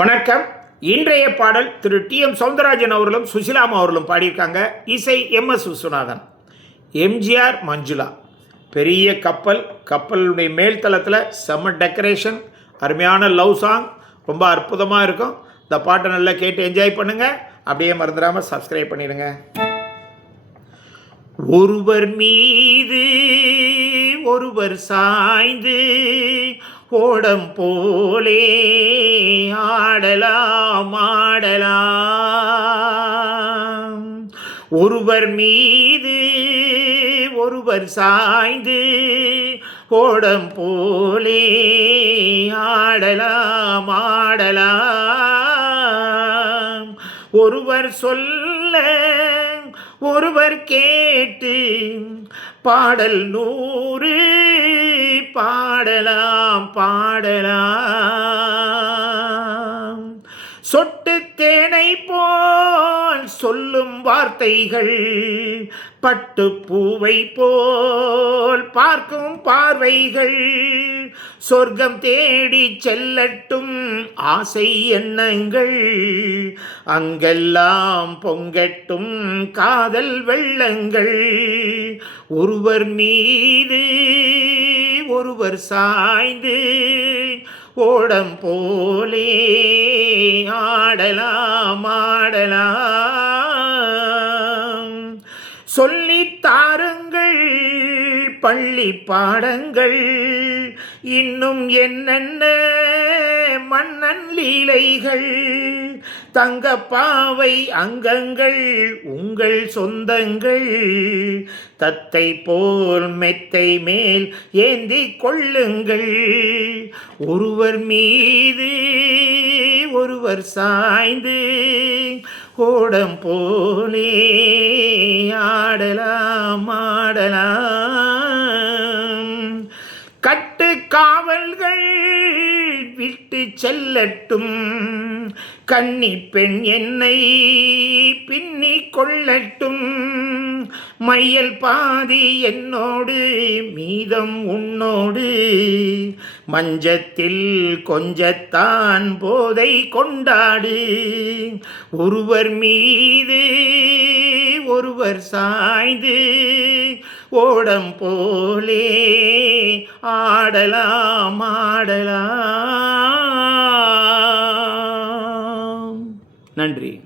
வணக்கம். இன்றைய பாடல் திரு டி.எம். சௌந்தரராஜன் அவர்களும் சுசிலாமா அவர்களும் பாடியிருக்காங்க. இசை எம்.எஸ். விஸ்வநாதன். எம்ஜிஆர், மஞ்சுளா. பெரிய கப்பலுடைய மேல் தளத்தில் செம்ம டெக்கரேஷன், அருமையான லவ் சாங், ரொம்ப அற்புதமாக இருக்கும். இந்த பாட்டை நல்லா கேட்டு என்ஜாய் பண்ணுங்கள். அப்படியே மறந்துடாமல் சப்ஸ்கிரைப் பண்ணிடுங்க. ஒருவர் மீது ஒருவர் சாய்ந்து ஓடம் போலே ஆடலாம். ஒருவர் மீது ஒருவர் சாய்ந்து ஓடம் போலே ஆடலாம். ஒருவர் சொல்ல ஒருவர் கேட்டு பாடல் 100 பாடலாம். சொட்டு தேனை போல் சொல்லும் வார்த்தைகள், பட்டு பூவை போல் பார்க்கும் பார்வைகள், சொர்க்கம் தேடி செல்லட்டும் ஆசை எண்ணங்கள், அங்கெல்லாம் பொங்கட்டும் காதல் வெள்ளங்கள். ஒருவர் மீது ஒருவர் சாய்ந்து ஓடம் போலே ஆடலாம். சொல்லித் தாருங்கள் பள்ளி பாடங்கள், இன்னும் என்னென்ன மன்னன் லீலைகள், தங்கப்பாவை அங்கங்கள் உங்கள் சொந்தங்கள், தத்தை போல் மெத்தை மேல் ஏந்தி கொள்ளுங்கள். ஒருவர் மீது ஒருவர் சாய்ந்து ஓடம் போலே ஆடலாம். கட்டு காவல்கள் விட்டு செல்லட்டும், கன்னி பெண் என்னை பின்னி கொள்ளட்டும், மையல் பாதி என்னோடு மீதம் உன்னோடு, மஞ்சத்தில் கொஞ்சத்தான் போதை கொண்டாடு. ஒருவர் மீது ஒருவர் சாய்ந்து ஓடம் போலே ஆடலாம். நன்றி.